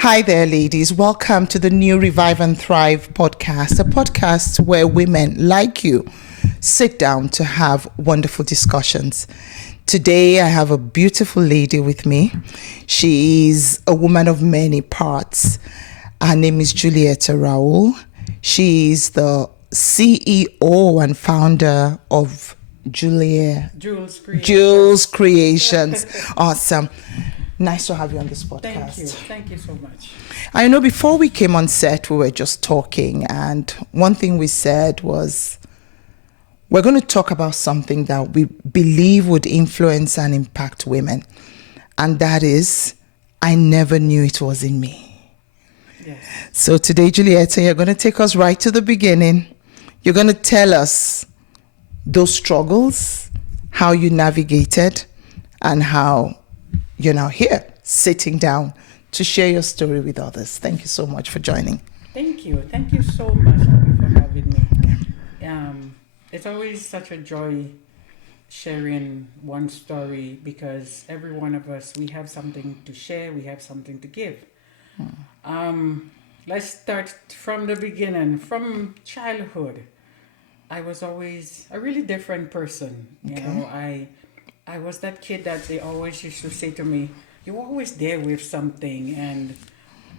Hi there, ladies. Welcome to the new Revive and Thrive podcast, a podcast where women like you sit down to have wonderful discussions. Today, I have a beautiful lady with me. She is a woman of many parts. Her name is Julietta Raoul. She is the CEO and founder of Julzz Creations. Awesome. Nice to have you on this podcast. Thank you so much. I know before we came on set, we were just talking, and one thing we said was we're going to talk about something that we believe would influence and impact women. And that is, I never knew it was in me. Yes. So today, Julietta, you're going to take us right to the beginning. You're going to tell us those struggles, how you navigated, and how you're now here sitting down to share your story with others. Thank you so much for joining. Thank you. Thank you so much for having me. It's always such a joy sharing one story because every one of us, we have something to share, we have something to give. Let's start from the beginning, from childhood. I was always a really different person. You know, I was that kid that they always used to say to me, you're always there with something. And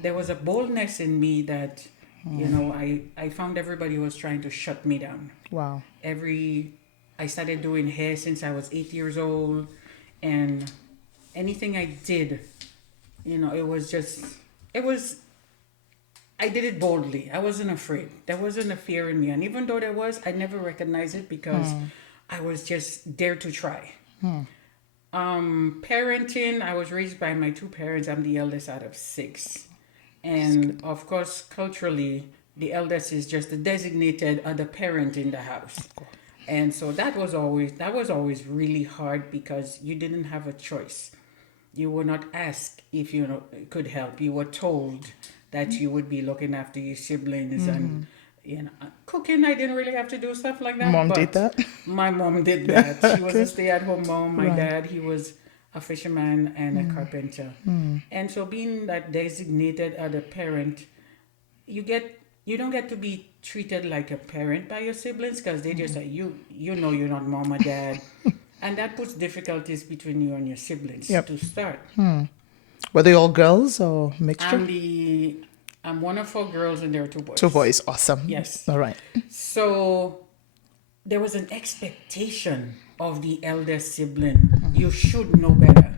there was a boldness in me that, you know, I found everybody was trying to shut me down. Wow. I started doing hair since I was 8 years old. And anything I did, you know, I did it boldly. I wasn't afraid. There wasn't a fear in me. And even though there was, I never recognized it because I was just dared to try. Parenting, I was raised by my two parents. I'm the eldest out of 6. And of course, culturally, the eldest is just the designated other parent in the house. And so that was always really hard because you didn't have a choice. You were not asked if you could help. You were told that you would be looking after your siblings and cooking. I didn't really have to do stuff like that. Mom did that? My mom did that. She was a stay-at-home mom. My dad, he was a fisherman and a carpenter. And so being that designated other parent, you don't get to be treated like a parent by your siblings because they just say, you know you're not mom or dad. And that puts difficulties between you and your siblings to start. Were they all girls or mixture? I'm one of 4 girls and there are 2 boys. 2 boys. Awesome. Yes. All right. So there was an expectation of the eldest sibling. You should know better,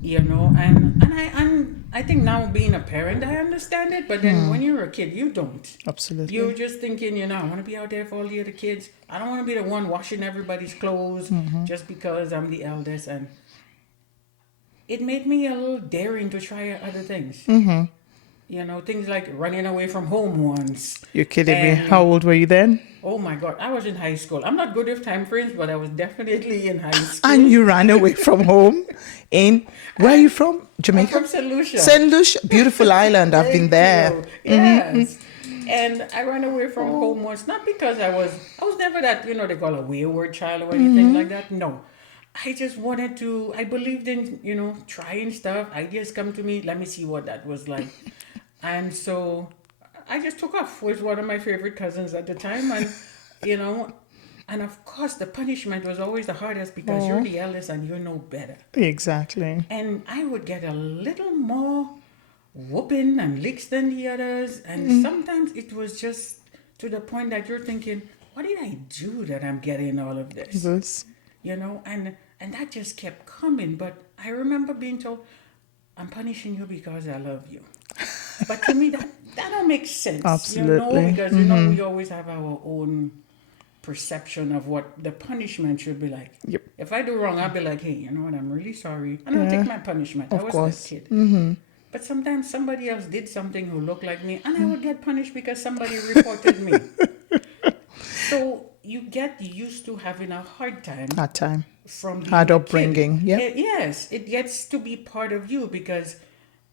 you know. And I think now being a parent, I understand it. But then when you're a kid, you don't. Absolutely. You're just thinking, I want to be out there for all the other kids. I don't want to be the one washing everybody's clothes just because I'm the eldest. And it made me a little daring to try other things. You know, things like running away from home once. You're kidding me. How old were you then? Oh my God, I was in high school. I'm not good with time frames, but I was definitely in high school. And you ran away from home where are you from? Jamaica? I'm from St. Lucia. St. Lucia, beautiful island. I've been there. Yes. And I ran away from home once, not because I was never that, they call a wayward child or anything like that. No. I just wanted to, I believed in, trying stuff. Ideas come to me. Let me see what that was like. And so I just took off with one of my favorite cousins at the time. And, and of course the punishment was always the hardest because you're the eldest and you know better. Exactly. And I would get a little more whooping and licks than the others. And sometimes it was just to the point that you're thinking, what did I do that I'm getting all of this? Yes. And that just kept coming. But I remember being told, I'm punishing you because I love you. But to me, that don't make sense. Absolutely. Because, we always have our own perception of what the punishment should be like. Yep. If I do wrong, I'll be like, hey, you know what, I'm really sorry. And I'll take my punishment. I was that kid. But sometimes somebody else did something who looked like me, and I would get punished because somebody reported me. So you get used to having a hard time. From hard upbringing. Yeah. Yes, it gets to be part of you because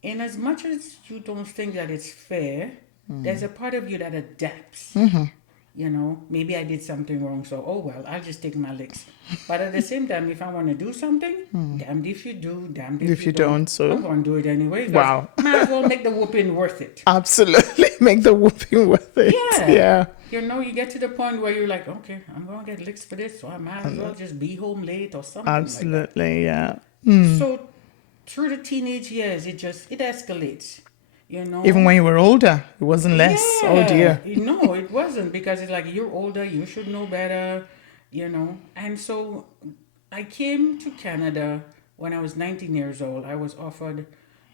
in as much as you don't think that it's fair, there's a part of you that adapts. maybe I did something wrong, so oh well, I'll just take my licks. But at the same time, if I want to do something, damned if you do, damned if you don't. So I'm going to do it anyway. wow. Might as well make the whooping worth it. Absolutely. Make the whooping worth it. Yeah. You get to the point where you're like, okay, I'm going to get licks for this, so I might as well just be home late or something. Absolutely, like that. So through the teenage years, it escalates. Even when you were older, it wasn't less. Yeah, oh dear. No, it wasn't, because it's like, you're older, you should know better, And so I came to Canada when I was 19 years old. I was offered,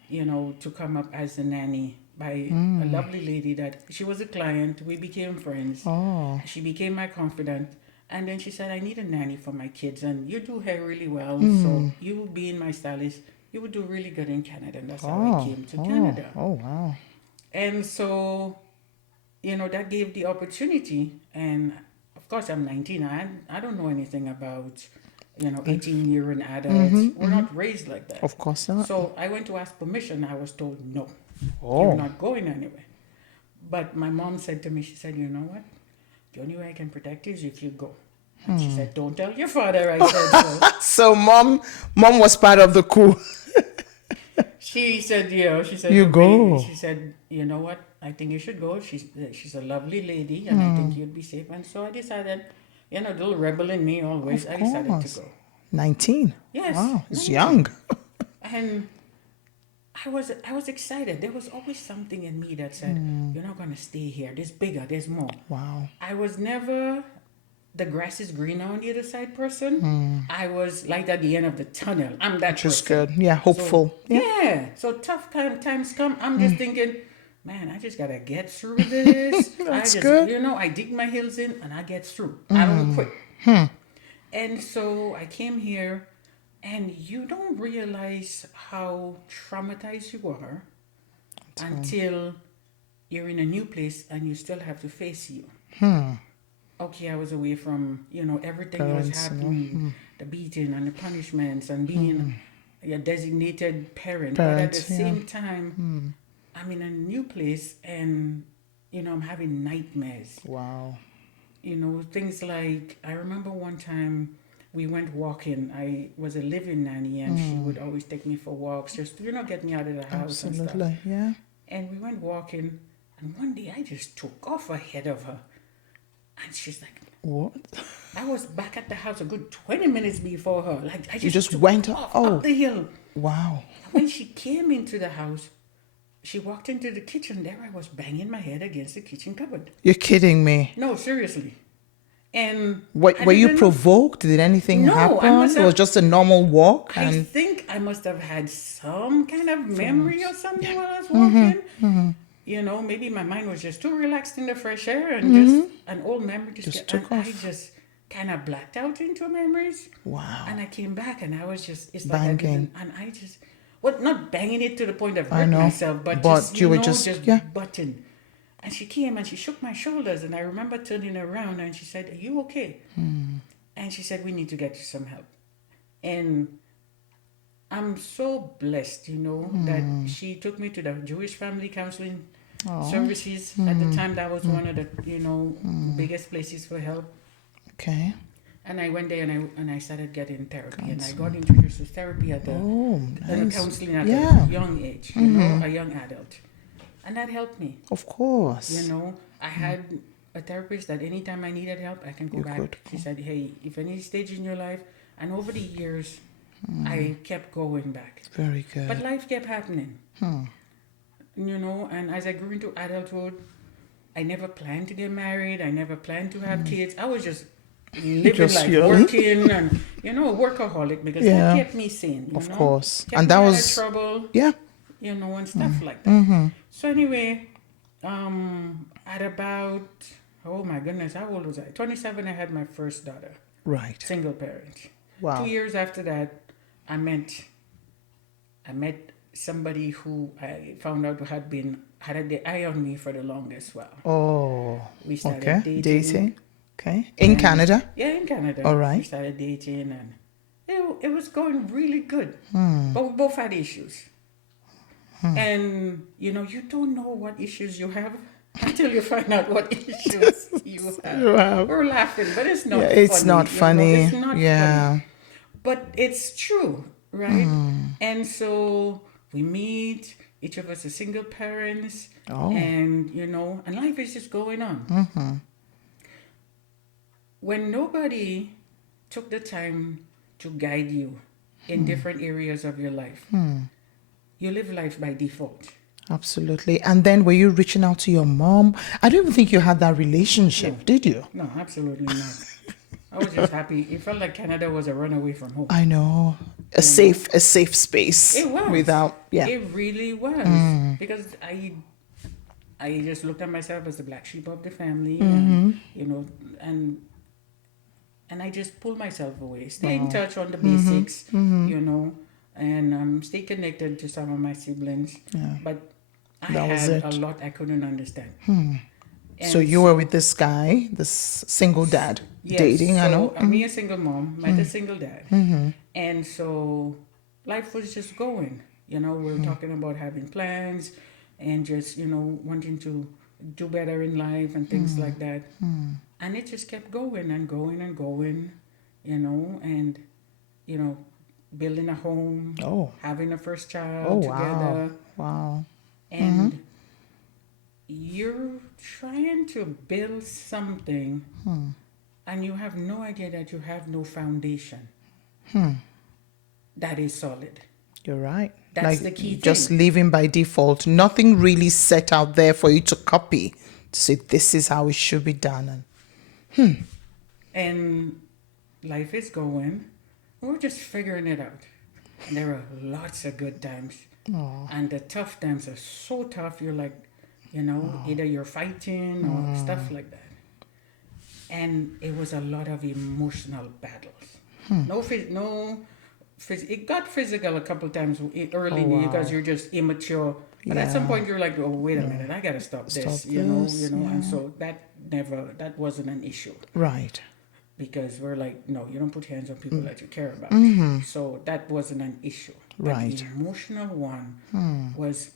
to come up as a nanny by a lovely lady that she was a client. We became friends. Oh. She became my confidant. And then she said, I need a nanny for my kids, and you do hair really well, so you being my stylist, you would do really good in Canada. And that's how I came to Canada. Oh, wow. And so, that gave the opportunity. And of course, I'm 19. I don't know anything about, 18-year and adults. We're not raised like that. Of course not. So I went to ask permission. I was told, no, you're not going anywhere. But my mom said to me, she said, you know what? The only way I can protect you is if you go. And she said, don't tell your father I said so. So mom was part of the coup. She said, she said, you go. She said, you know what? I think you should go. She's a lovely lady, and I think you'd be safe. And so I decided, the little rebel in me always, I decided to go. 19? Yes. Wow, it's 19. young. And I was excited. There was always something in me that said, you're not going to stay here. There's bigger, there's more. Wow. I was never the grass is greener on the other side person. I was light at the end of the tunnel. I'm that person. Just good. Yeah, hopeful. So, So tough times come. I'm just thinking, man, I just got to get through this. That's good. I dig my heels in and I get through. I don't quit. And so I came here, and you don't realize how traumatized you are until you're in a new place and you still have to face you. Okay, I was away from, everything that was happening, the beating and the punishments and being a designated parent. But at the same time, I'm in a new place and, I'm having nightmares. Wow. Things like, I remember one time we went walking. I was a living nanny, and she would always take me for walks, just, get me out of the house and stuff. Absolutely, yeah. And we went walking, and one day I just took off ahead of her. And she's like, what? I was back at the house a good 20 minutes before her. Like, I just went up the hill. Wow. When she came into the house, she walked into the kitchen. There I was banging my head against the kitchen cupboard. You're kidding me. No, seriously. And were you provoked? Did anything happen? It was just a normal walk? I think I must have had some kind of memory or something while I was walking. Maybe my mind was just too relaxed in the fresh air, and just an old memory just took off. I just kind of blacked out into memories. Wow. And I came back, and I was just, it's banging. Like, and I just, not banging it to the point of hurting myself, but just, you were just butting. And she came and she shook my shoulders, and I remember turning around, and she said, are you okay? And she said, we need to get you some help. And I'm so blessed, that she took me to the Jewish family counseling services. At the time, that was one of the, biggest places for help. Okay. And I went there and I started getting therapy. And I got introduced to therapy at counseling at a young age, a young adult. And that helped me. Of course. I had a therapist that anytime I needed help, I can go back. She said, hey, if any stage in your life, and over the years, I kept going back. Very good. But life kept happening. And as I grew into adulthood, I never planned to get married. I never planned to have kids. I was just living working and, a workaholic, because that kept me sane. Of course. Kept and that me was... out of trouble. Yeah. And stuff like that. So anyway, at about, oh my goodness, how old was I? 27, I had my first daughter. Right. Single parent. Wow. 2 years after that, I met somebody who I found out had the eye on me for the longest while. Oh. We started dating. Okay. In Canada? Yeah, in Canada. All right. We started dating, and it was going really good. But we both had issues. And, you don't know what issues you have until you find out what issues you have. Wow. We're laughing, but it's not Yeah, funny. it's not funny. It's not Yeah. funny. But it's true, right? And so we meet, each of us are single parents, and and life is just going on. When nobody took the time to guide you in different areas of your life, you live life by default. Absolutely. And then were you reaching out to your mom? I don't even think you had that relationship, did you? No, absolutely not. I was just happy. It felt like Canada was a runaway from home. I know. A safe space. It was. Without, yeah. It really was. Because I just looked at myself as the black sheep of the family, and and I just pulled myself away. Stay in touch on the basics, and stay connected to some of my siblings. Yeah. But I That was had it. a lot I couldn't understand. So you were with this guy, this single dad, Yes, dating, I know. me a single mom, met a single dad. And so life was just going. We were talking about having plans and just, wanting to do better in life and things like that. And it just kept going and going and going, and, building a home, having a first child together. Wow. And you're trying to build something and you have no idea that you have no foundation that is solid. You're right. That's the key thing. Just living by default. Nothing really set out there for you to copy, to say this is how it should be done. And life is going. We're just figuring it out. And there are lots of good times. And the tough times are so tough. You're like, either you're fighting or stuff like that. And it was a lot of emotional battles. It got physical a couple times early because you're just immature. But at some point you're like, oh, wait a minute, I gotta stop this, and so that wasn't an issue. Right. Because we're like, no, you don't put hands on people that you care about. So that wasn't an issue. Right. But the emotional one was,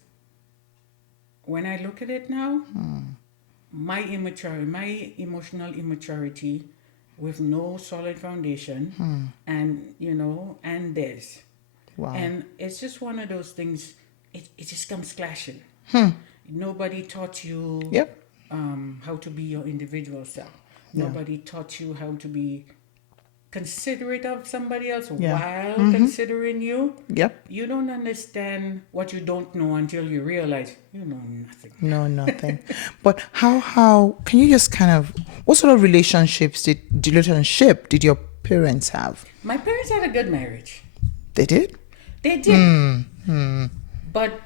when I look at it now, my emotional immaturity with no solid foundation and this. Wow. And it's just one of those things, it just comes clashing. Nobody taught you how to be your individual self. Nobody taught you how to be considerate of somebody else while considering you. Yep. You don't understand what you don't know until you realize you know nothing. No, nothing. But how can you just what sort of relationships did your parents have? My parents had a good marriage. They did? They did. But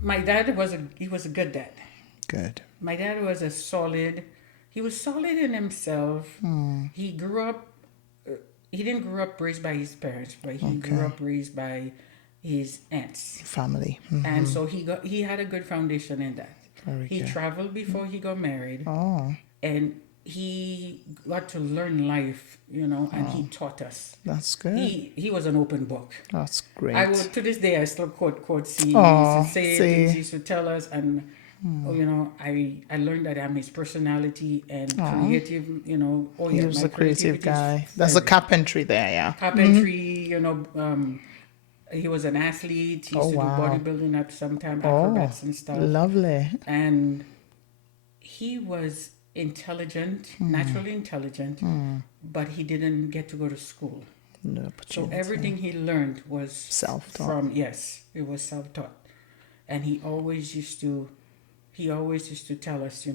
my dad was a good dad. Good. My dad was he was solid in himself. He grew up, he didn't grow up raised by his parents, but he grew up raised by his aunts. Family. And so he had a good foundation in that. He good. traveled before he got married. Oh, And he got to learn life, and he taught us. that's good. He was an open book. That's great. To this day, I still quote C. He Oh, used to say see. things, he used to tell us, and I learned that I'm his personality and creative. He was my a creative creativity guy. is That's the very- carpentry there, yeah. carpentry. He was an athlete. He used to do wow. bodybuilding at some time, acrobats and stuff. Lovely. And he was intelligent, naturally intelligent, but he didn't get to go to school. No So opportunity. everything he learned was Self-taught. it was self-taught. And he always used to tell us,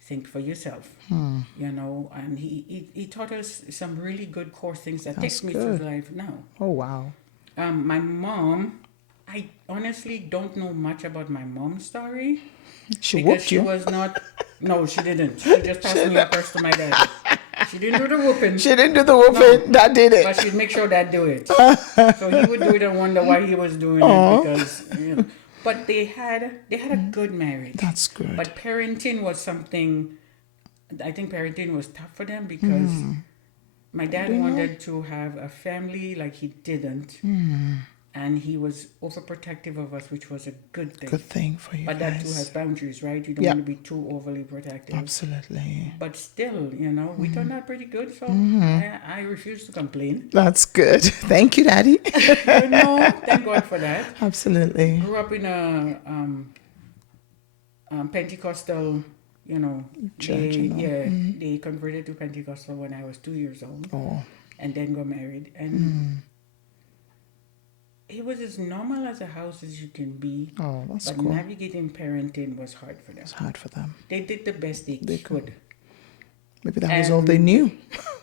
think for yourself, and he taught us some really good core things that That's takes me good. through life now. Oh, wow. My mom, I honestly don't know much about my mom's story. She Because whooped she you. was not. No, she didn't. She just passed me across to my dad. She didn't do the whooping, She didn't do the whooping. That did it. but she'd make sure Dad do it. So he would do it and wonder why he was doing it because. But they had a good marriage. That's good. But parenting was something. I think parenting was tough for them because my dad wanted to have a family like he didn't, and he was overprotective of us, which was a good thing. Good thing for you But guys. that too has boundaries, right? You don't Yeah. want to be too overly protective. Absolutely. But still, you know, we turned out pretty good, so I refuse to complain. That's good. Thank you, Daddy. You know, thank God for that. Absolutely. Grew up in a Pentecostal, you know, Church, you know. they converted to Pentecostal when I was 2 years old, Oh. and then got married, and it was as normal as a house as you can be. Oh, that's But cool. navigating parenting was hard for them. It's hard for them. They did the best they could. Maybe that was all they knew.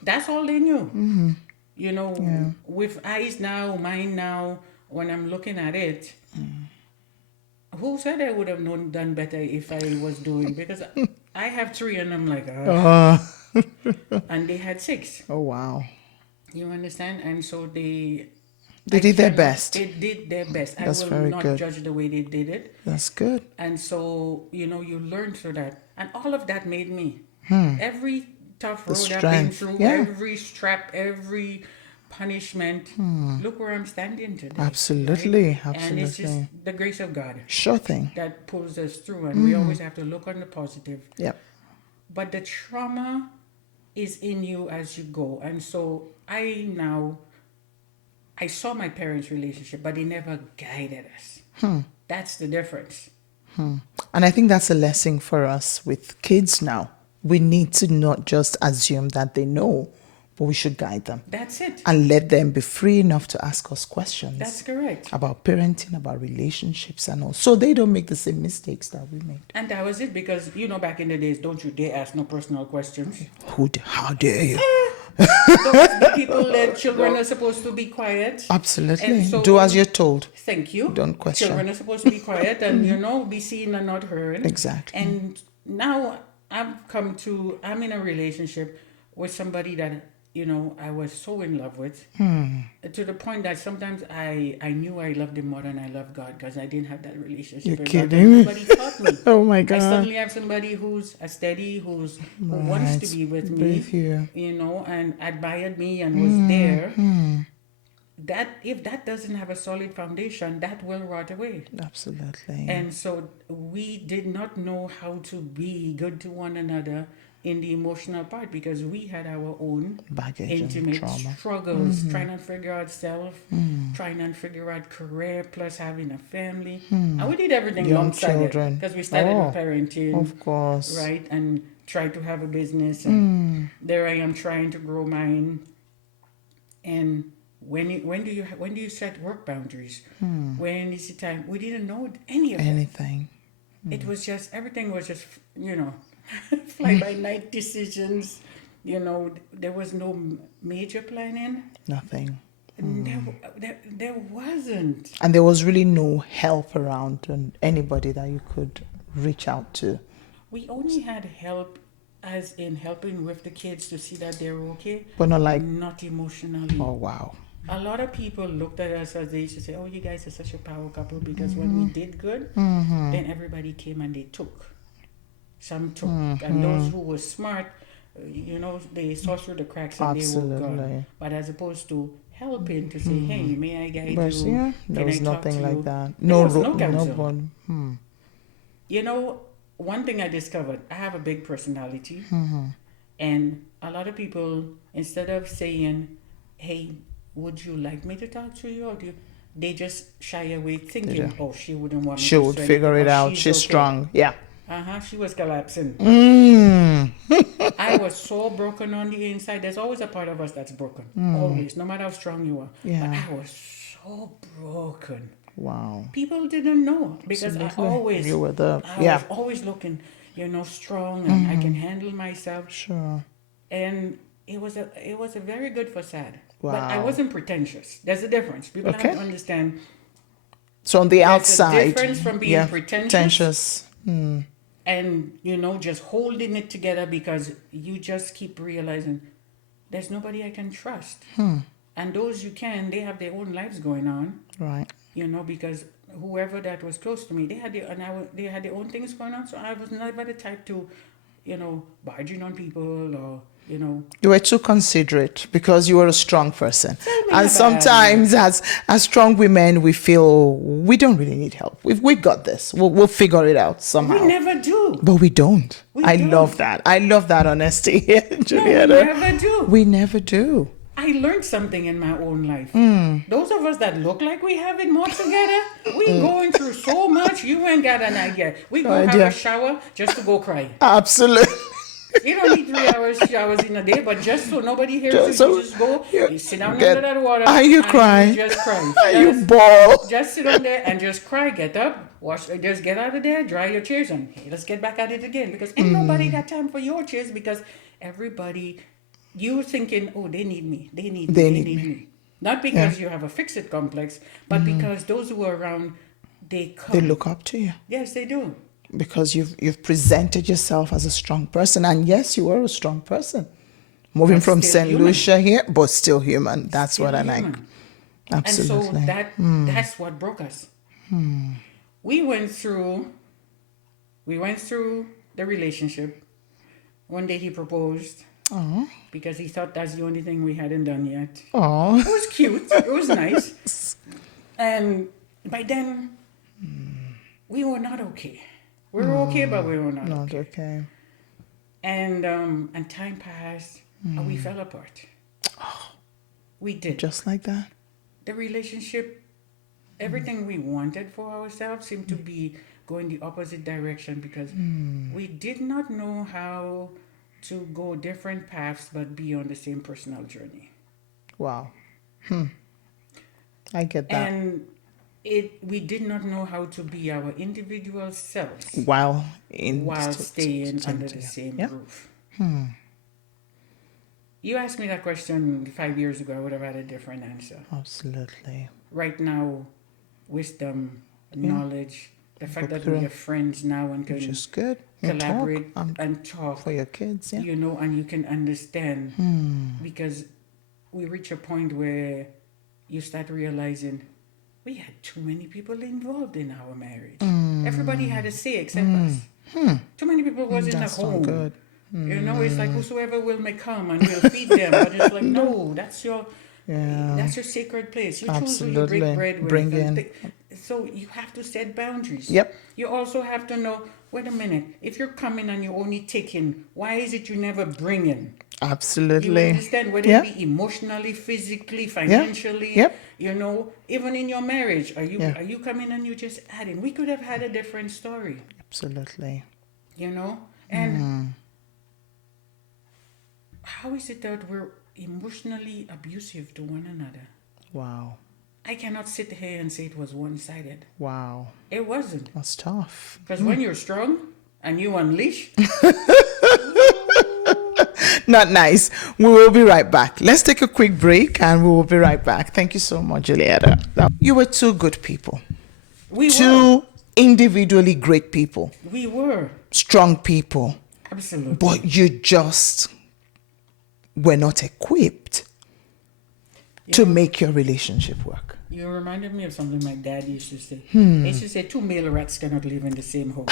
That's all they knew. You know, with eyes now, mine now, when I'm looking at it, who said I would have done better if I was doing? Because I have 3 and I'm like, and they had 6. Oh, wow. You understand? And so they did their best. They did their best. That's I will very not good. judge the way they did it. That's good. And so, you know, you learn through that. And all of that made me. Every tough road I've been through, every strap, every punishment, look where I'm standing today. Absolutely. Right? Absolutely. And it's just the grace of God. Sure thing. That pulls us through. And we always have to look on the positive. Yep. But the trauma is in you as you go. And so I saw my parents' relationship, but they never guided us. That's the difference. And I think that's a lesson for us with kids now. We need to not just assume that they know, but we should guide them. That's it. And let them be free enough to ask us questions. That's correct. About parenting, about relationships and all. So they don't make the same mistakes that we made. And that was it, because, you know, back in the days, don't you dare ask no personal questions. How dare you? Those the people that children are supposed to be quiet. Absolutely. So, do as you're told. Thank you. Don't question. Children are supposed to be quiet and, you know, be seen and not heard. Exactly. And now I'm in a relationship with somebody that, you know, I was so in love with, to the point that sometimes I knew I loved him more than I loved God, because I didn't have that relationship. You're with kidding me? God. Nobody taught me. Oh my God. I suddenly have somebody who's a steady, who wants to be with me, you know, and admired me and was there. That if that doesn't have a solid foundation, that will rot away. Absolutely. And so we did not know how to be good to one another in the emotional part, because we had our own baggage, intimate and trauma. struggles, trying to figure out self, trying to figure out career, plus having a family. And we did everything Young children. because we started with parenting, of course, right, and tried to have a business. And there I am trying to grow mine. And when do you set work boundaries? When is the time? We didn't know any of anything. It was just, everything was just, you know, fly-by-night decisions. You know, there was no major planning. Nothing. There wasn't. And there was really no help around, and anybody that you could reach out to. We only had help, as in helping with the kids to see that they're okay. But not like... Not emotionally. Oh, wow. A lot of people looked at us as they used to say, oh, you guys are such a power couple, because when we did good, then everybody came and they took. Some took. And those who were smart, you know, they saw through the cracks and they were gone. But as opposed to helping to say, hey, may I guide you? Yeah, there was Can I nothing talk to like you? that. There was no counsel. No one. You know, one thing I discovered, I have a big personality. And a lot of people, instead of saying, hey, would you like me to talk to you? Or they just shy away thinking, oh, she wouldn't want me she to would figure it out. She's okay. strong. Yeah. She was collapsing. I was so broken on the inside. There's always a part of us that's broken. Always, no matter how strong you are. Yeah. But I was so broken. Wow. People didn't know, because you were I was always looking, you know, strong, and I can handle myself. Sure. And it was a very good facade. Wow. But I wasn't pretentious. There's a difference. People have to understand. So on the outside, there's a difference from being pretentious. And, you know, just holding it together, because you just keep realizing there's nobody I can trust. And those you can, they have their own lives going on. Right. You know, because whoever that was close to me, they had their own things going on. So I was never the type to, barging on people or, You were too considerate because you were a strong person. Tell me And about sometimes as strong women, we feel we don't really need help. We got this. We'll figure it out somehow. We never do. But we don't. I don't. love that. I love that honesty, Julietta. No, we never do. We never do. I learned something in my own life. Those of us that look like we have it more together, we going through so much, you ain't got an idea. We go have a shower just to go cry. Absolutely. You don't need 3 hours showers in a day, but just so nobody hears you just go, you sit down under that water. Are you crying? You just cry. You bawl. Just sit on there and just cry. Get up, wash, just get out of there, dry your chairs, and let's get back at it again. Because ain't nobody got time for your chairs because everybody, you thinking, oh, they need me. They need me. Not because you have a fix-it complex, but because those who are around, they come. They look up to you. Yes, they do. Because you've presented yourself as a strong person. And yes, you are a strong person. Moving from St. Lucia here, but still human. That's still what I like. Absolutely. And so that's what broke us. We went through the relationship. One day he proposed. Because he thought that's the only thing we hadn't done yet. Oh. It was cute. It was nice. And by then, we were not okay. We were okay, but we were not okay. And time passed, and we fell apart. We did. Just like that? The relationship, everything we wanted for ourselves seemed to be going the opposite direction because we did not know how to go different paths but be on the same personal journey. Wow. I get that. And we did not know how to be our individual selves while staying under the same roof. You asked me that question 5 years ago, I would have had a different answer. Absolutely. Right now, wisdom, knowledge, the fact that we are friends now and can just good. Collaborate and talk for your kids, and you can understand because we reach a point where you start realizing we had too many people involved in our marriage. Everybody had a say except us. Too many people was in the home. Good. It's like whosoever will may come and we'll feed them. But it's like, no, that's your sacred place. You choose who you break bread with. Bring in. So you have to set boundaries. Yep. You also have to know, wait a minute, if you're coming and you're only taking, why is it you never bring in? Absolutely. You understand, whether it be emotionally, physically, financially, even in your marriage, are you coming and you just adding? We could have had a different story. Absolutely. And how is it that we're emotionally abusive to one another? Wow. I cannot sit here and say it was one-sided. Wow. It wasn't. That's tough. Because when you're strong and you unleash... Not nice. We will be right back. Let's take a quick break and we will be right back. Thank you so much, Julietta. You were two good people. Two individually great people. We were. Strong people. Absolutely. But you just were not equipped to make your relationship work. You reminded me of something my dad used to say. He used to say 2 male rats cannot live in the same home.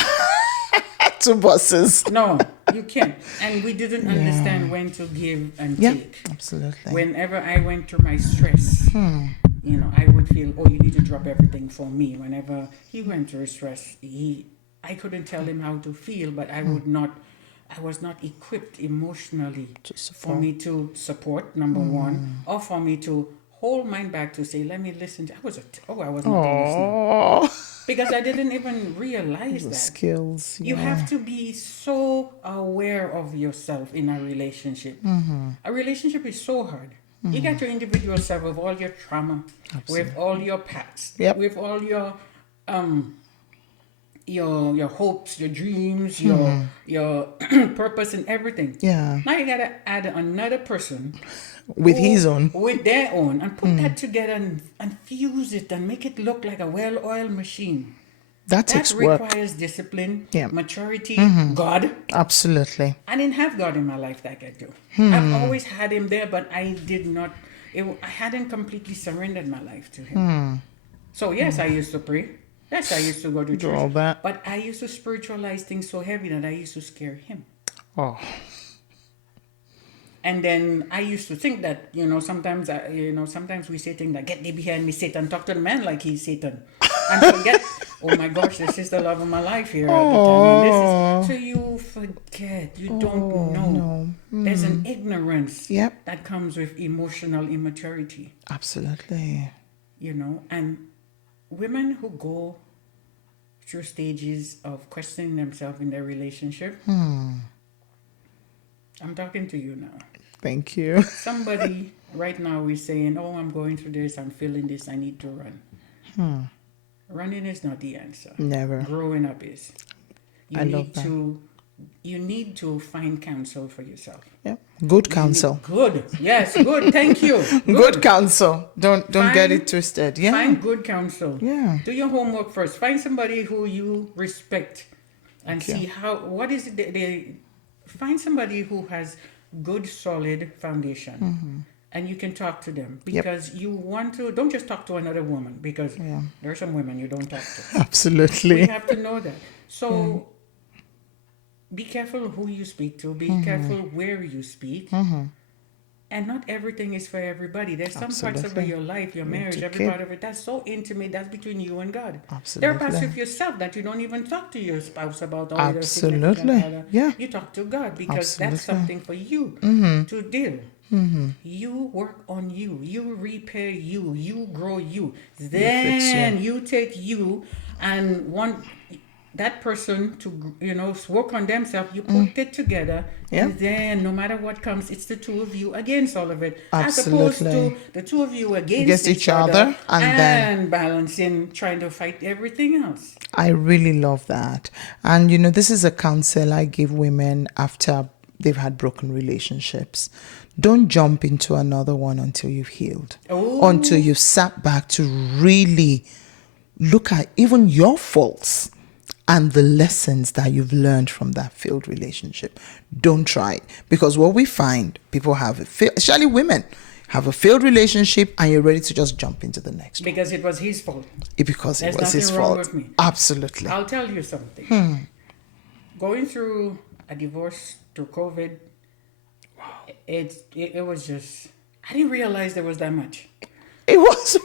2 buses. No, you can't. And we didn't understand when to give and take. Absolutely. Whenever I went through my stress, I would feel, you need to drop everything for me. Whenever he went through stress, I couldn't tell him how to feel, but I was not equipped emotionally for me to support, number one, or for me to hold mine back to say, let me listen. I was not a listener. Because I didn't even realize that. Skills. You have to be so aware of yourself in a relationship. A relationship is so hard. You got your individual self with all your trauma, with all your past, with all your hopes, your dreams, your purpose and everything. Yeah. Now you gotta add another person with their own, and put that together and fuse it and make it look like a well-oiled machine. That requires discipline, maturity, God. Absolutely. I didn't have God in my life that I do. I've always had him there, but I did not. I hadn't completely surrendered my life to him. So yes, I used to pray. Yes, I used to go to church. All that. But I used to spiritualize things so heavy that I used to scare him. Oh. And then I used to think that, sometimes we say things like, get thee behind me, Satan. Talk to the man like he's Satan. And forget, oh my gosh, this is the love of my life here at the time. And this is, so you forget, you don't know. No. There's an ignorance Yep. that comes with emotional immaturity, Absolutely. and women who go through stages of questioning themselves in their relationship. I'm talking to you now. Thank you. Somebody right now is saying, oh, I'm going through this, I'm feeling this, I need to run. Running is not the answer. Never. Growing up is. I love that. You need to find counsel for yourself. Yep. Good counsel. Good. Yes, good. Thank you. Good counsel. Don't get it twisted. Yeah. Find good counsel. Yeah. Do your homework first. Find somebody who you respect and see what is it they find somebody who has good solid foundation. And you can talk to them because you want to. Don't just talk to another woman because there are some women you don't talk to. Absolutely. We have to know that. So be careful who you speak to. Be careful where you speak. And not everything is for everybody. There's some parts of your life, your marriage, every part of it that's so intimate. That's between you and God. Absolutely. There are parts of yourself that you don't even talk to your spouse about. Or your Absolutely. significant other. Yeah. You talk to God because that's something for you to deal. You work on you. You repair you. You grow you. Then you take you and want that person to work on themselves. You put it together, and then no matter what comes, it's the two of you against all of it, as opposed to the two of you against each other and balancing, trying to fight everything else. I really love that. And this is a counsel I give women after they've had broken relationships. Don't jump into another one until you've healed. Until you've sat back to really look at even your faults and the lessons that you've learned from that failed relationship. Don't try it. Because what we find, people have, especially women, have a failed relationship and you're ready to just jump into the next one. Because it was his fault. Because it was his nothing wrong fault. with me. Absolutely. I'll tell you something. Going through a divorce through COVID, it was just, I didn't realize there was that much. It was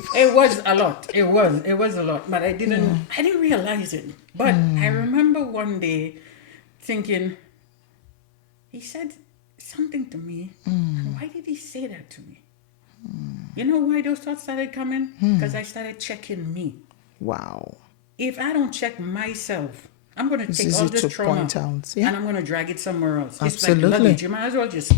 a lot. It was a lot. But I didn't realize it. But I remember one day thinking, he said something to me. And why did he say that to me? You know why those thoughts started coming? Because I started checking me. Wow. If I don't check myself, I'm going to take all this trauma and I'm going to drag it somewhere else. Absolutely. It's like luggage. You might as well just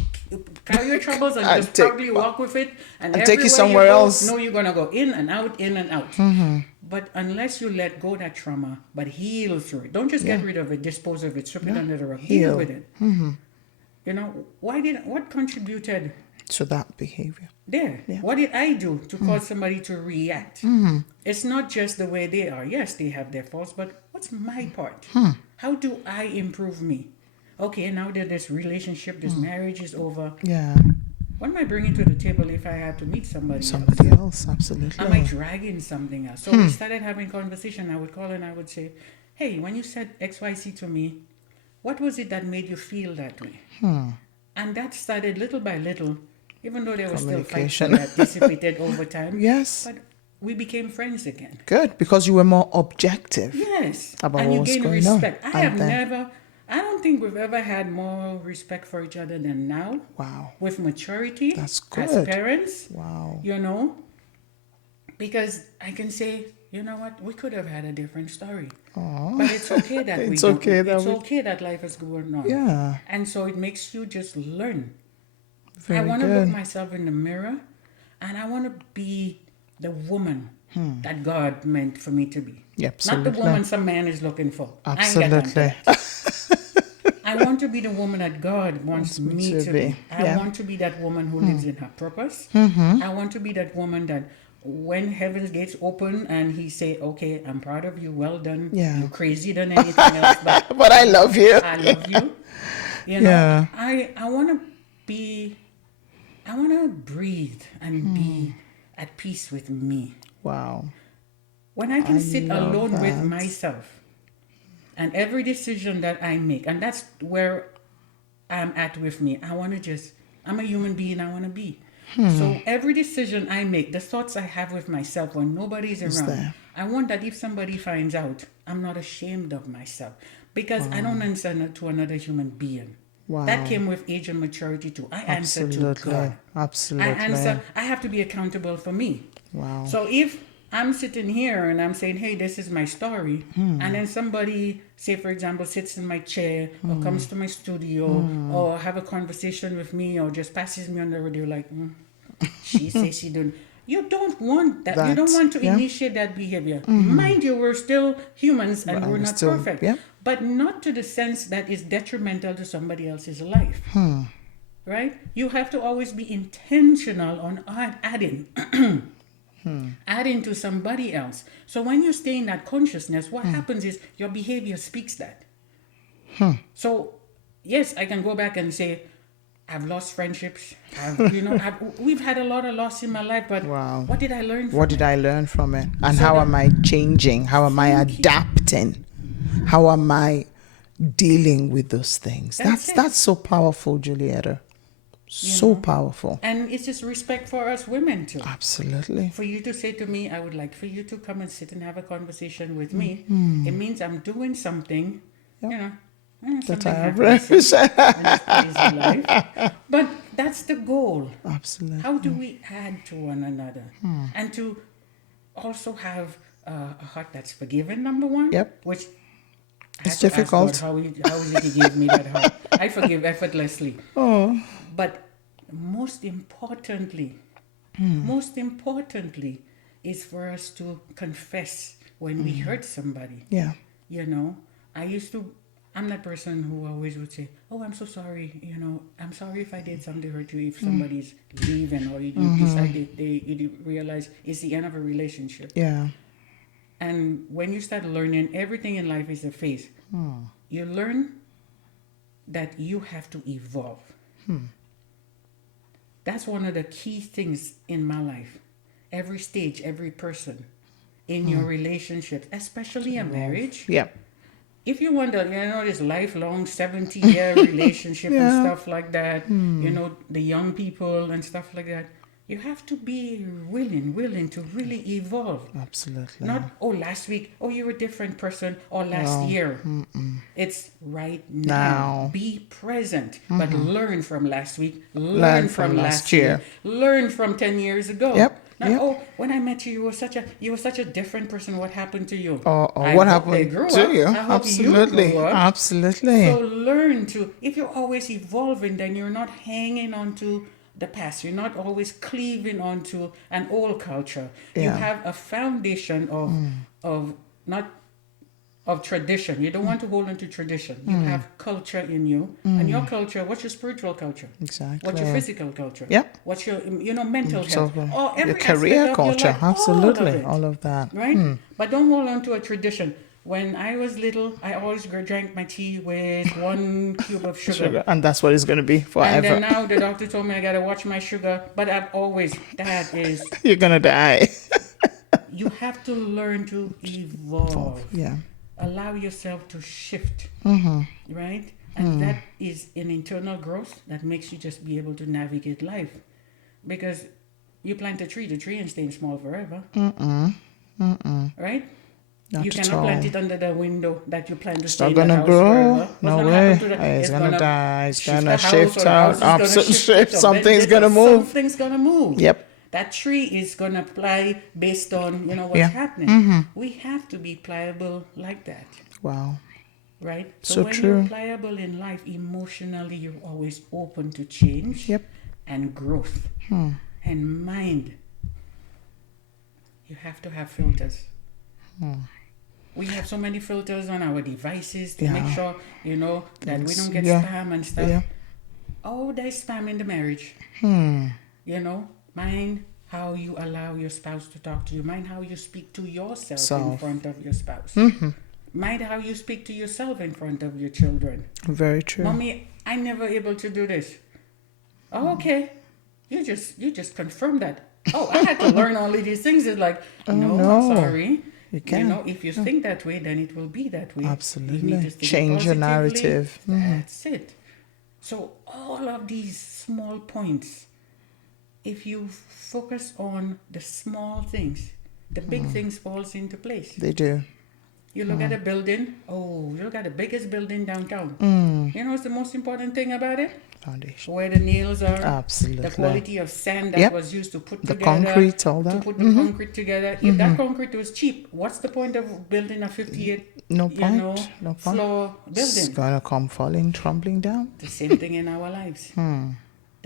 carry your troubles and just probably walk with it. And take you somewhere else. No, you're going to go in and out, in and out. But unless you let go of that trauma, but heal through it. Don't just get rid of it, dispose of it, sweep it under the rug. Heal with it. What contributed to that behavior? What did I do to cause somebody to react? It's not just the way they are. Yes, they have their faults, but what's my part? How do I improve me? Okay, now that this relationship, this marriage is over. Yeah. What am I bringing to the table if I had to meet somebody else? Absolutely. Am I dragging something else? So we started having conversation. I would call and I would say, hey, when you said XYZ to me, what was it that made you feel that way? And that started little by little, even though there was still fights that dissipated over time. Yes. But we became friends again. Good, because you were more objective. Yes. About and you what's gain going respect. on. I don't think we've ever had more respect for each other than now. Wow. With maturity. That's good. As parents. Wow. Because I can say, you know what, we could have had a different story. Aww. But it's okay that it's okay that life is going on. Yeah. And so it makes you just learn. Very I want to good. look myself in the mirror and I want to be the woman that God meant for me to be. Absolutely. Not the woman some man is looking for. Absolutely. I want to be the woman that God wants me to be. I want to be that woman who lives in her purpose. I want to be that woman that when heaven's gates open and he say, okay, I'm proud of you, well done. Yeah. You're crazy than anything else. But I love you. I love you. I want to be, I want to breathe and be at peace with me. Wow. When I can sit alone with myself and every decision that I make, and that's where I'm at with me. I'm a human being. I want to be. So every decision I make, the thoughts I have with myself when nobody's around, there. I want that if somebody finds out, I'm not ashamed of myself because I don't answer to another human being. Wow. That came with age and maturity too. I answer to God. Absolutely. I have to be accountable for me. Wow. So if I'm sitting here and I'm saying, hey, this is my story, and then somebody, say for example, sits in my chair or comes to my studio or have a conversation with me or just passes me on the road, you're like, she says she don't. You don't want that. You don't want to initiate that behavior. Mind you, we're still humans and we're not perfect. Yeah. But not to the sense that is detrimental to somebody else's life. Right? You have to always be intentional on adding. Adding to somebody else. So when you stay in that consciousness, what happens is your behavior speaks that. So yes, I can go back and say, I've lost friendships. We've had a lot of loss in my life, but what did I learn from it? What did I learn from it? And how am I changing? How am I adapting? How am I dealing with those things? That's so powerful, Julietta. So powerful. And it's just respect for us women too. Absolutely. For you to say to me, I would like for you to come and sit and have a conversation with me. It means I'm doing something, That I have in this crazy life. But that's the goal. Absolutely. How do we add to one another? And to also have a heart that's forgiving, number one. Yep. Which it's difficult. How is it he gave me that heart? I forgive effortlessly. Oh. But most importantly is for us to confess when we hurt somebody. Yeah. I'm that person who always would say, oh, I'm so sorry. I'm sorry if I did something to hurt you. If somebody's leaving or you decide you realize it's the end of a relationship. Yeah. And when you start learning, everything in life is a phase. You learn that you have to evolve. That's one of the key things in my life. Every stage, every person in your relationship, especially a marriage. Yeah. If you want this lifelong 70-year relationship and stuff like that, the young people and stuff like that, you have to be willing to really evolve. Absolutely. Not, last week, you're a different person, or last year. It's right now. Be present, but learn from last week, learn from last year, learn from 10 years ago. Yep. When I met you, you were such a different person. What happened to you? What happened to you? Absolutely. Absolutely. So learn to, if you're always evolving, then you're not hanging on to the past. You're not always cleaving onto an old culture. You have a foundation of tradition. You don't want to hold on to tradition. You have culture in you. And your culture, what's your spiritual culture? Exactly. What's your physical culture? Yep. What's your mental health? Every your career aspect of culture. your life, Absolutely. All of that. Right? But don't hold on to a tradition. When I was little, I always drank my tea with 1 cube of sugar. And that's what it's going to be forever. And then now the doctor told me I got to watch my sugar. But that is... You're going to die. You have to learn to evolve. Yeah. Allow yourself to shift. Right? And that is an internal growth that makes you just be able to navigate life. Because you plant a tree, the tree ain't staying small forever. Right? Not you cannot plant it under the window that you plan to stay in the house grow. Forever. No way. It's gonna die. It's gonna shift out. Something's gonna move. Something's gonna move. Yep. That tree is gonna apply based on what's happening. We have to be pliable like that. Wow. Right? So when true. you're pliable in life, emotionally you're always open to change and growth. And mind. You have to have filters. We have so many filters on our devices to make sure, that we don't get spam and stuff. Yeah. There's spam in the marriage. Mind how you allow your spouse to talk to you. Mind how you speak to yourself in front of your spouse. Mind how you speak to yourself in front of your children. Very true. Mommy, I'm never able to do this. Okay. You just confirmed that. I had to learn all of these things. It's like, no, I'm sorry. You can. If you think that way, then it will be that way. Absolutely. You need to think Change your narrative. That's it. So all of these small points, if you focus on the small things, the big things falls into place. They do. You look at a building, you look at the biggest building downtown. You know what's the most important thing about it? Foundation. Where the nails are, Absolutely. the quality of sand that Yep. was used to put The together, concrete, all to that. put the concrete together. If that concrete was cheap, what's the point of building a 58 No you point. know, No point. floor It's building? gonna come falling, tumbling down. The same thing in our lives.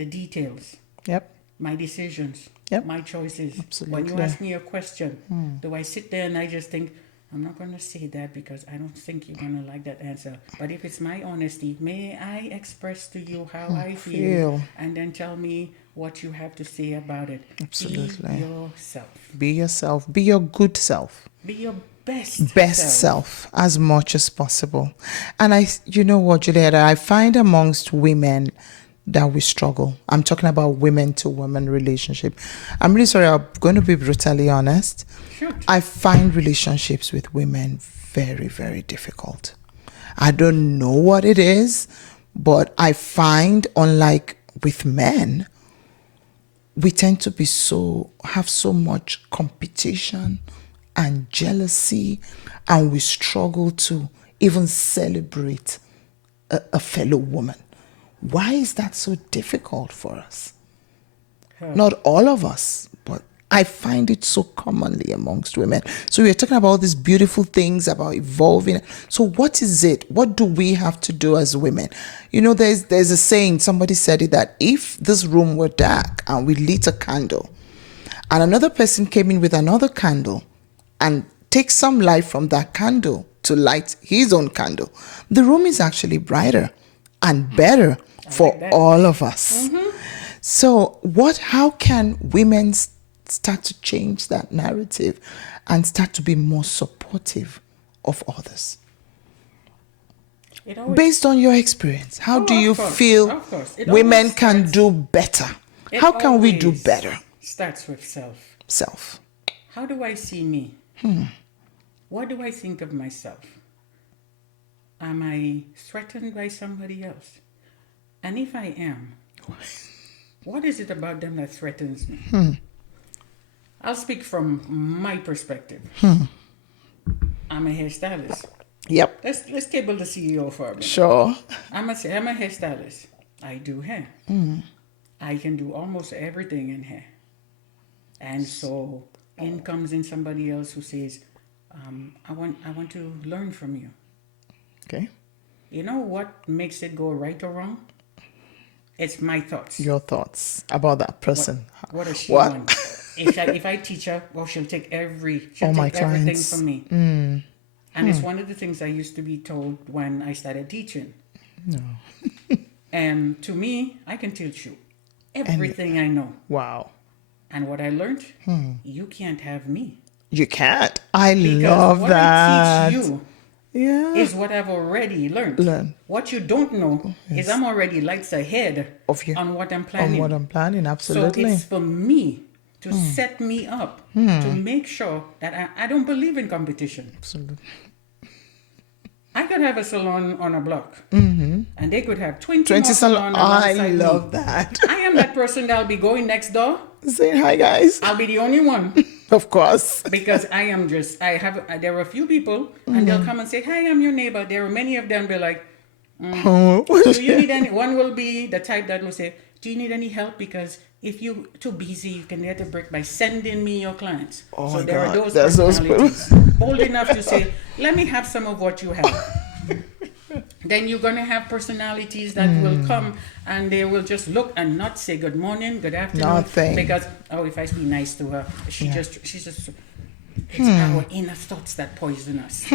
The details, Yep. my decisions, Yep. my choices. When Absolutely. you ask me a question, do I sit there and I just think, I'm not going to say that because I don't think you're going to like that answer. But if it's my honesty, may I express to you how I feel and then tell me what you have to say about it. Absolutely. Be yourself. Be yourself. Be your good self. Be your best Self as much as possible. And you know what, Julietta, I find amongst women that we struggle. I'm talking about women to women relationship. I'm really sorry. I'm going to be brutally honest. Shoot. I find relationships with women very, very difficult. I don't know what it is, but I find, unlike with men, we tend to have so much competition and jealousy, and we struggle to even celebrate a fellow woman. Why is that so difficult for us? Not all of us, but I find it so commonly amongst women. So we're talking about all these beautiful things about evolving. So what is it? What do we have to do as women? You know, there's a saying, somebody said it, that if this room were dark and we lit a candle and another person came in with another candle and take some light from that candle to light his own candle, the room is actually brighter and better for all of us. So how can women start to change that narrative and start to be more supportive of others? Based on your experience, how do you feel women can do better? How can we do better? Starts with self. Self. How do I see me? What do I think of myself? Am I threatened by somebody else? And if I am, what is it about them that threatens me? I'll speak from my perspective. I'm a hairstylist. Yep. Let's table the CEO for a minute. Sure. I'm a hairstylist. I do hair. I can do almost everything in hair. And so in comes in somebody else who says, I want to learn from you. Okay. You know what makes it go right or wrong? It's my thoughts. Your thoughts about that person. What does she want? If I teach her, well, she'll take everything from me. And it's one of the things I used to be told when I started teaching. No. And to me, I can teach you everything I know. Wow. And what I learned, you can't have me. You can't. I love what that. I teach you is what I've already learned. What you don't know is I'm already lights ahead on what I'm planning. Absolutely. So it's for me to set me up to make sure that I don't believe in competition. Absolutely. I could have a salon on a block, and they could have 20 salons. I love that. I am that person that'll be going next door. Saying hi, guys. I'll be the only one. Of course. Because there are a few people, and they'll come and say, hi, I'm your neighbor. There are many of them be like, do you need any? One will be the type that will say, do you need any help? Because if you're too busy, you can get a break by sending me your clients. Oh, so my there God. are those There's personalities bold enough to say, let me have some of what you have. Then you're going to have personalities that will come and they will just look and not say good morning, good afternoon. Nothing. Because, if I be nice to her, she's just, it's our inner thoughts that poison us.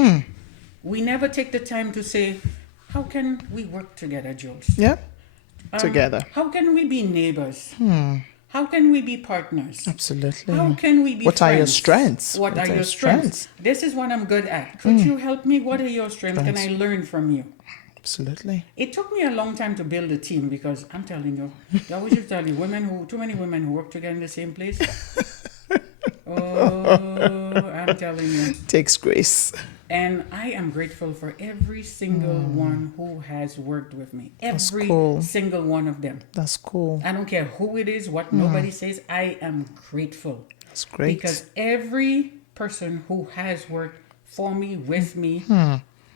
We never take the time to say, how can we work together, Julzz? Yeah. Together. How can we be neighbors? How can we be partners? Absolutely. How can we be What friends? are your strengths? What are your strengths? This is what I'm good at. Could you help me? What are your strengths? Can I learn from you? Absolutely. It took me a long time to build a team because I'm telling you, I always used to tell you, too many women who work together in the same place. I'm telling you. Takes grace. And I am grateful for every single one who has worked with me. That's Every cool. single one of them. That's cool. I don't care who it is, what nobody says. I am grateful. That's great. Because every person who has worked for me, with me,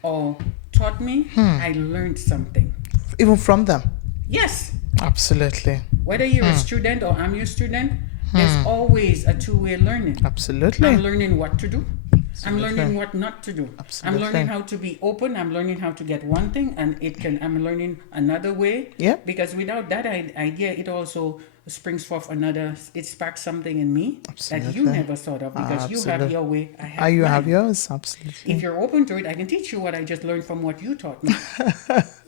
or taught me, I learned something. Even from them. Yes. Absolutely. Whether you're a student or I'm your student, there's always a two-way learning. Absolutely. I'm learning what to do. I'm Absolutely. learning what not to do. Absolutely. I'm learning how to be open. I'm learning how to get one thing, and I'm learning another way. Yeah. Because without that idea, it also springs forth it sparks something in me that Absolutely. you never thought of, because you have Absolutely. your way, I have You mine. have yours. Absolutely. If you're open to it, I can teach you what I just learned from what you taught me.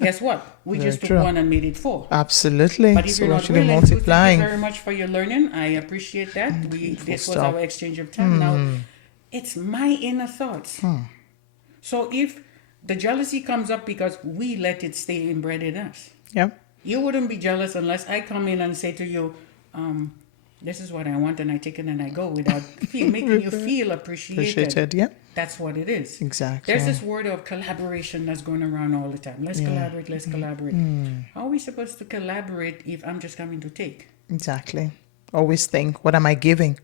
Guess what? We Very just took true. one and made it four. Absolutely. But if So you're not actually willing to, thank multiplying. you very much for your learning. I appreciate that. This was stop. our exchange of time. Now, it's my inner thoughts. So if the jealousy comes up because we let it stay inbred in us, Yeah. you wouldn't be jealous unless I come in and say to you, this is what I want, and I take it and I go without making you feel appreciated. Appreciated. Yeah. That's what it is. Exactly. There's this word of collaboration that's going around all the time. Let's collaborate, let's collaborate. How are we supposed to collaborate if I'm just coming to take? Exactly. Always think, what am I giving?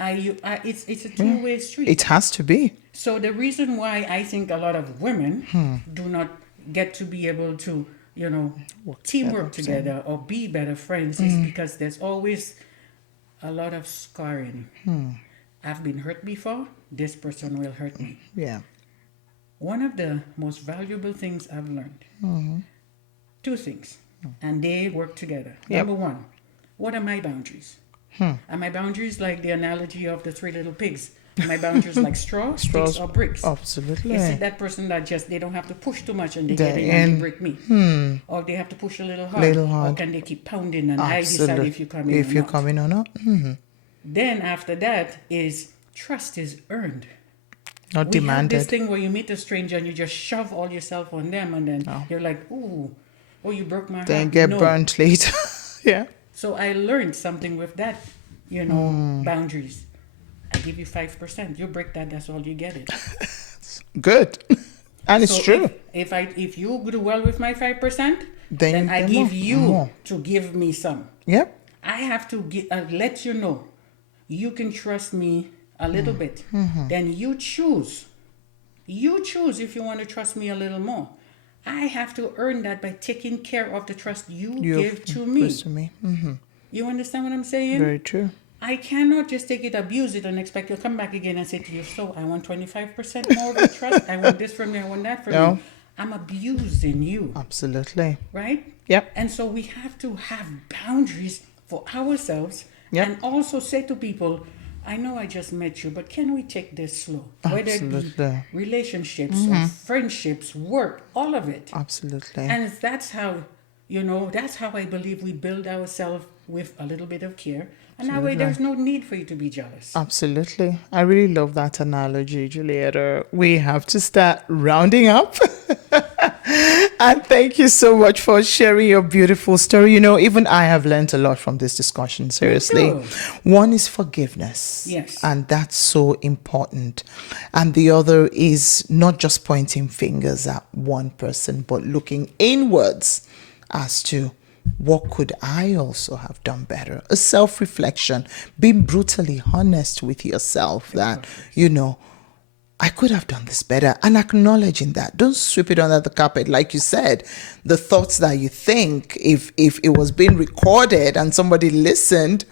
It's a two-way street. It has to be. So the reason why I think a lot of women do not get to be able to, teamwork together or be better friends is because there's always a lot of scarring. I've been hurt before. This person will hurt me. Yeah. One of the most valuable things I've learned, two things, and they work together. Yep. Number one, what are my boundaries? Are my boundaries like the analogy of the three little pigs? Are my boundaries like Straws. sticks, or bricks? Absolutely. You see that person that they don't have to push too much and they They're get in and in. they break me. Or they have to push a little hard. Or can they keep pounding and I decide if you come in If or you're not. coming or not. Then after that is trust is earned. Not We have demanded. this thing where you meet a stranger and you just shove all yourself on them, and then you're like, ooh, oh, you broke my Then heart. get No. burnt later. Yeah. So I learned something with that, boundaries. I give you 5%. You break that, that's all you get it. Good. And it's So true. If you do well with my 5%, Then then you I get give more. you More. to give me some. Yep. I have to let you know you can trust me a little bit. Then you choose. You choose if you want to trust me a little more. I have to earn that by taking care of the trust you give to me. Close to me. You understand what I'm saying? Very true. I cannot just take it, abuse it, and expect you to come back again and say to you, so I want 25% more of your trust. I want this from you. I want that from No. you. I'm abusing you, Absolutely. right? Yep. And so we have to have boundaries for ourselves Yep. and also say to people, I know I just met you, but can we take this slow? Whether it be Absolutely. relationships or friendships, work, all of it. Absolutely. And that's how, that's how I believe we build ourselves with a little bit of care. And that way there's no need for you to be jealous. Absolutely. I really love that analogy, Julietta. We have to start rounding up. And thank you so much for sharing your beautiful story. Even I have learned a lot from this discussion, seriously. too. One is forgiveness. Yes. And that's so important. And the other is not just pointing fingers at one person, but looking inwards as to what could I also have done better? A self-reflection, being brutally honest with yourself that, I could have done this better, and acknowledging that. Don't sweep it under the carpet. Like you said, the thoughts that you think, if it was being recorded and somebody listened,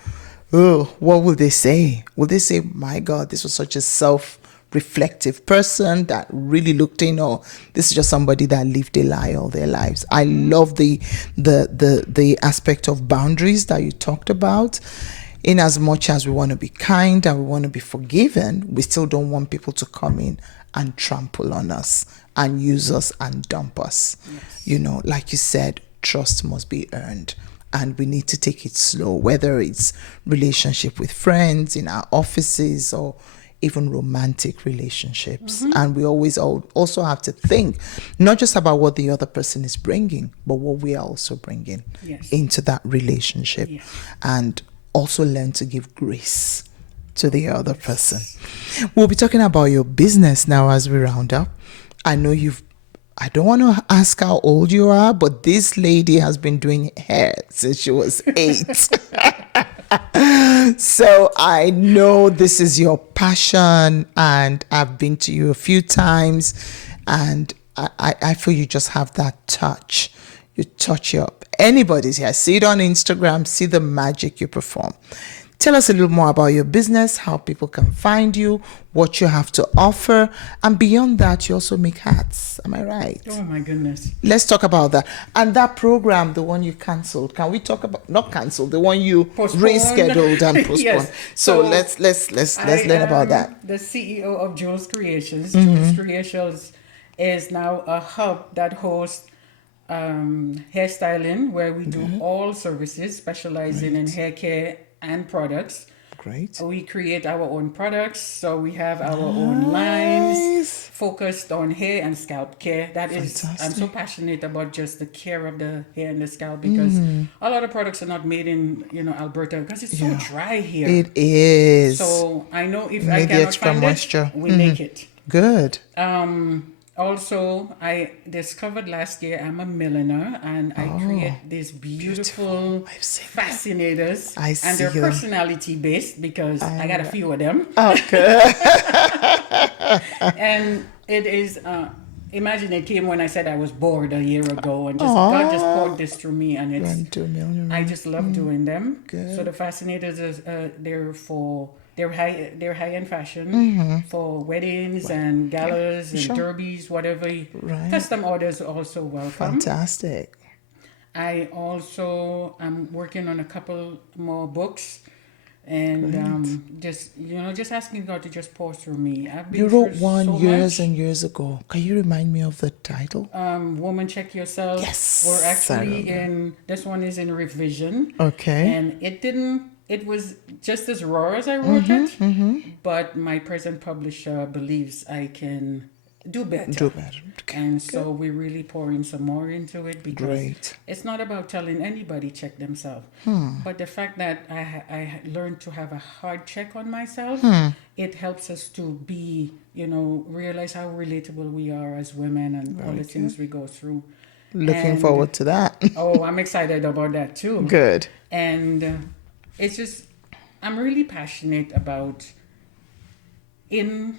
what will they say? Will they say, my God, this was such a self-reflective person that really looked in, or this is just somebody that lived a lie all their lives? I love the aspect of boundaries that you talked about. In as much as we want to be kind and we want to be forgiven, we still don't want people to come in and trample on us and use us and dump us. Yes. Like you said, trust must be earned. And we need to take it slow, whether it's relationship with friends, in our offices, or even romantic relationships. And we always also have to think not just about what the other person is bringing, but what we are also bringing into that relationship. Yes. And also learn to give grace to the other person. We'll be talking about your business now as we round up. I don't want to ask how old you are, but this lady has been doing hair since she was 8. So I know this is your passion, and I've been to you a few times, and I feel you just have that touch. You touch anybody's hair. See it on Instagram, see the magic you perform. Tell us a little more about your business, how people can find you, what you have to offer. And beyond that, you also make hats. Am I right? Oh, my goodness. Let's talk about that. And that program, the one you canceled, can we talk about, not canceled, the one you rescheduled and postponed. Yes. So let's learn about that. The CEO of Jullzz Creations. Jullzz Creations is now a hub that hosts hairstyling, where we do all services, specializing in hair care and products. Great. We create our own products, so we have our own lines focused on hair and scalp care. I'm so passionate about just the care of the hair and the scalp, because a lot of products are not made in Alberta, because it's so dry here. It is. So I know if I cannot find moisture. we make it. Good. Also, I discovered last year I'm a milliner, and I create these beautiful fascinators. And they're personality based, because I got a few of them. Okay. And it is, imagine it came when I said I was bored a year ago, and God just poured this through me, and I just love doing them. Good. So the fascinators they're high-end fashion for weddings and galas and derbies, whatever. Right. Custom orders also welcome. Fantastic. I also am working on a couple more books, and just asking God to just pour through me. You wrote one years and years ago. Can you remind me of the title? Woman, Check Yourself. Yes. We're actually this one is in revision. Okay. And it was just as raw as I wrote it, but my present publisher believes I can do better. Okay. And so we're really pouring some more into it, because it's not about telling anybody check themselves, but the fact that I learned to have a hard check on myself, it helps us to be, realize how relatable we are as women, and all the things we go through. Looking forward to that. I'm excited about that too. Good. And it's just, I'm really passionate about to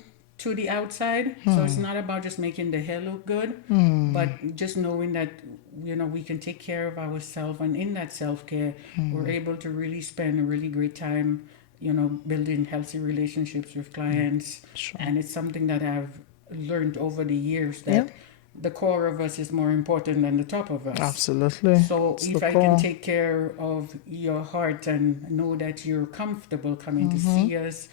the outside. So it's not about just making the hair look good, but just knowing that, we can take care of ourselves. And in that self-care, we're able to really spend a really great time, building healthy relationships with clients. Sure. And it's something that I've learned over the years, that the core of us is more important than the top of us. Absolutely. So if I can take care of your heart and know that you're comfortable coming to see us,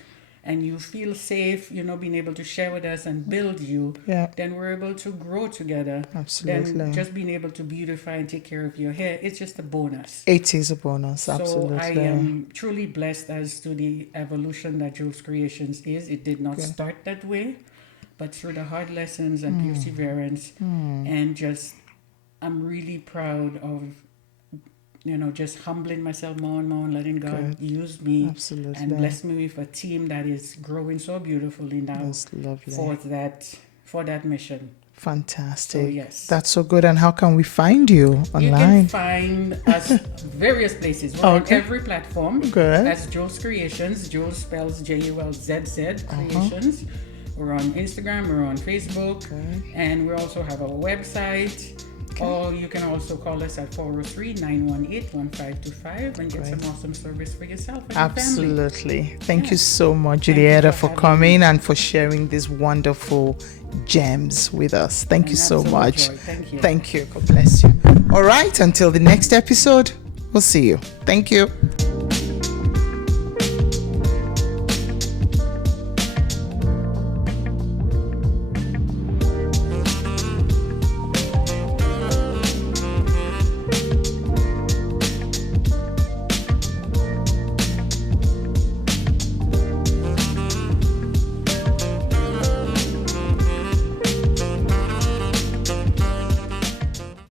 and you feel safe, being able to share with us and build you, then we're able to grow together. Absolutely. Then just being able to beautify and take care of your hair, it's just a bonus. It is a bonus, absolutely. So I am truly blessed as to the evolution that Jullzz Creations is. It did not start that way, but through the hard lessons and perseverance, and just, I'm really proud of, just humbling myself more and more, and letting God use me and bless me with a team that is growing so beautifully now. That's lovely. For that mission. Fantastic. So, yes. That's so good. And how can we find you online? You can find us various places. We're on every platform. Good. That's Jullzz Creations. Julzz spells Julzz Creations. We're on Instagram, we're on Facebook, and we also have a website. Or you can also call us at 403-918-1525 and get some awesome service for yourself and your family. Absolutely. Thank you so much, Julietta, for coming and for sharing these wonderful gems with us. Thank you so much. Joy. Thank you. Thank you. God bless you. All right. Until the next episode, we'll see you. Thank you.